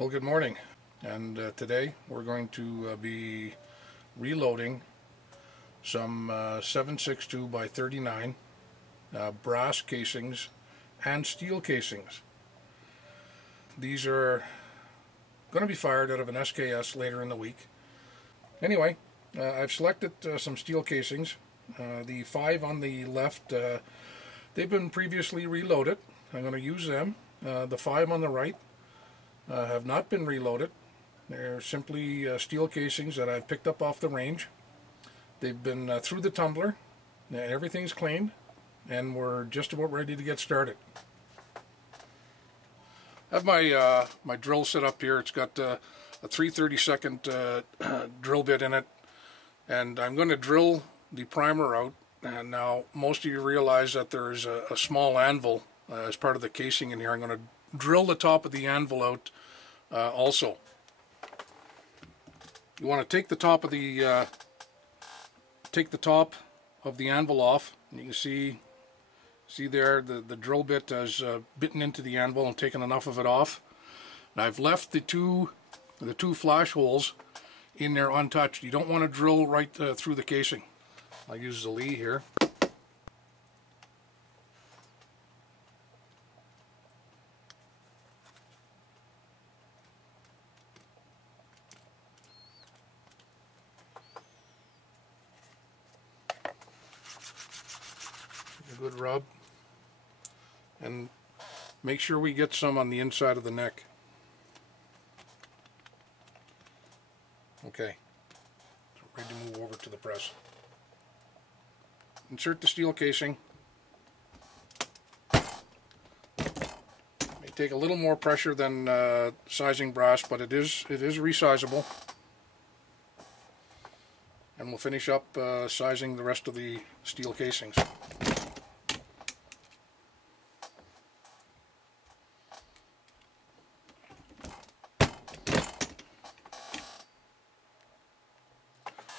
Well, good morning, and today we're going to be reloading some 7.62 by 39 brass casings and steel casings. These are going to be fired out of an SKS later in the week. Anyway, I've selected some steel casings. The 5 on the left, they've been previously reloaded. I'm going to use them. The 5 on the right have not been reloaded. They're simply steel casings that I've picked up off the range. They've been through the tumbler, everything's cleaned, and we're just about ready to get started. I have my drill set up here. It's got a 3/32 drill bit in it, and I'm going to drill the primer out. And now most of you realize that there's a small anvil as part of the casing in here. I'm going to drill the top of the anvil out also. You want to take the top of the anvil off, and you can see there the drill bit has bitten into the anvil and taken enough of it off. And I've left the two flash holes in there untouched. You don't want to drill right through the casing. I'll use the Lee here. A good rub, and make sure we get some on the inside of the neck. Okay, so ready to move over to the press. Insert the steel casing. May take a little more pressure than sizing brass, but it is resizable. And we'll finish up sizing the rest of the steel casings.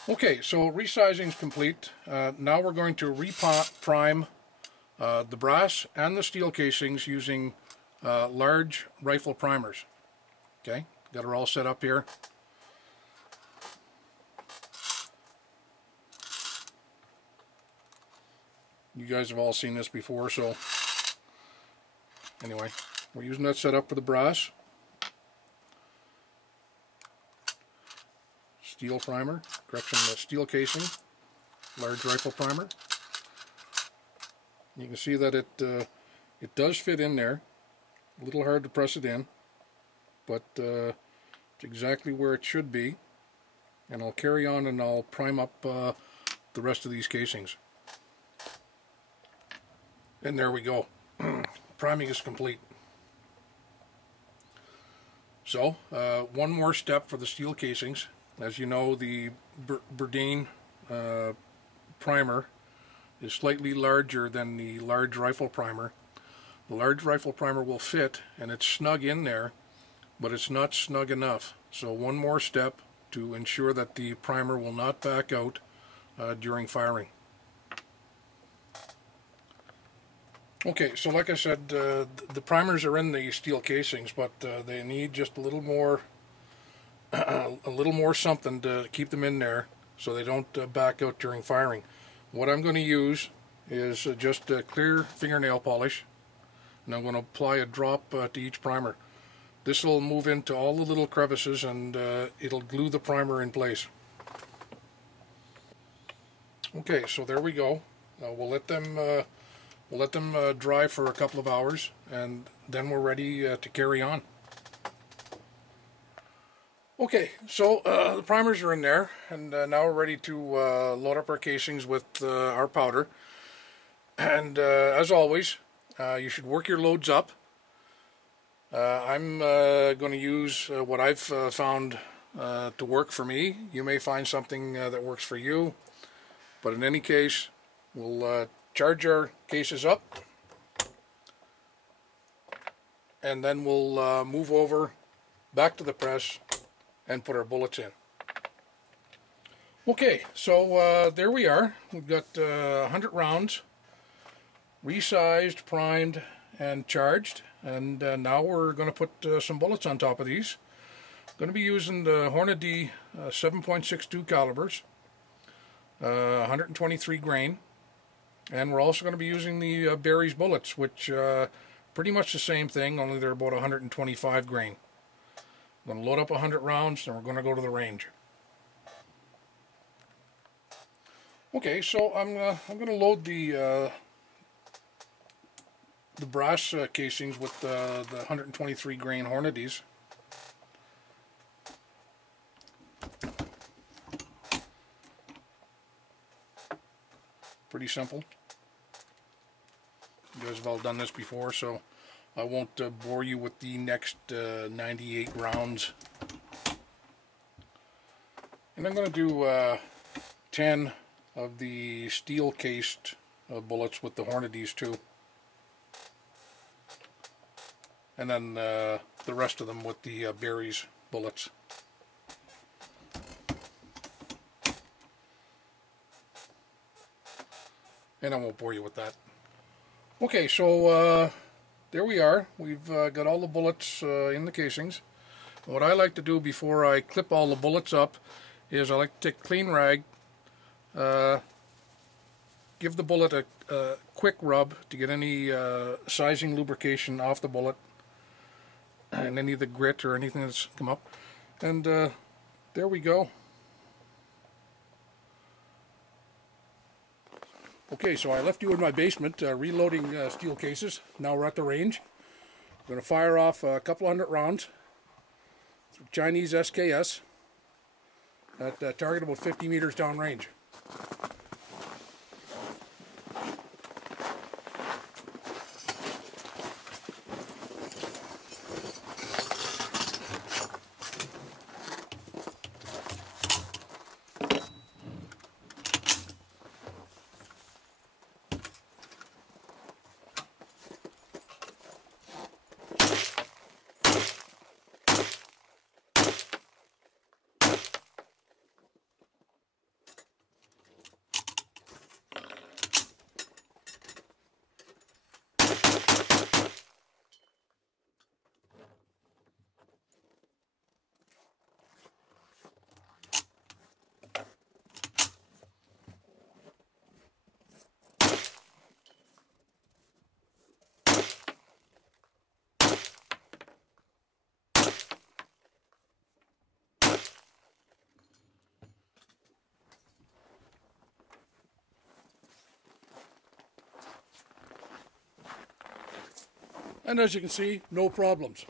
Okay, so resizing is complete. Now we're going to reprime the brass and the steel casings using large rifle primers. Okay, got her all set up here. You guys have all seen this before, so anyway, we're using that setup for the brass. Steel primer, correction, the steel casing, large rifle primer. You can see that it does fit in there. A little hard to press it in, but it's exactly where it should be. And I'll carry on and I'll prime up the rest of these casings. And there we go. Priming is complete. So, one more step for the steel casings. As you know, the Bourdain primer is slightly larger than the large rifle primer. The large rifle primer will fit, and it's snug in there, but it's not snug enough. So one more step to ensure that the primer will not back out during firing. Okay, so like I said, the primers are in the steel casings, but they need just a little more something to keep them in there so they don't back out during firing. What I'm going to use is just clear fingernail polish, and I'm going to apply a drop to each primer. This will move into all the little crevices, and it'll glue the primer in place. Okay, so there we go. We'll let them dry for a couple of hours, and then we're ready to carry on. Okay, so the primers are in there, and now we're ready to load up our casings with our powder. And as always, you should work your loads up. I'm going to use what I've found to work for me. You may find something that works for you, but in any case, we'll charge our cases up, and then we'll move over back to the press and put our bullets in. Okay, so there we are. We've got 100 rounds, resized, primed, and charged, and now we're going to put some bullets on top of these. Going to be using the Hornady 7.62 calibers, 123 grain, and we're also going to be using the Berry's bullets, which pretty much the same thing, only they're about 125 grain. I'm going to load up 100 rounds, and we're going to go to the range. Okay, so I'm going to load the brass casings with the 123 grain Hornadys. Pretty simple. You guys have all done this before, so I won't bore you with the next 98 rounds. And I'm going to do 10 of the steel cased bullets with the Hornadys too. And then the rest of them with the Berry's bullets. And I won't bore you with that. Okay, so there we are. We've got all the bullets in the casings. And what I like to do before I clip all the bullets up is I like to take a clean rag, give the bullet a quick rub to get any sizing lubrication off the bullet and any of the grit or anything that's come up. And there we go. Okay, so I left you in my basement reloading steel cases. Now we're at the range. We're going to fire off a couple hundred rounds. Chinese SKS at target about 50 meters downrange. And as you can see, no problems.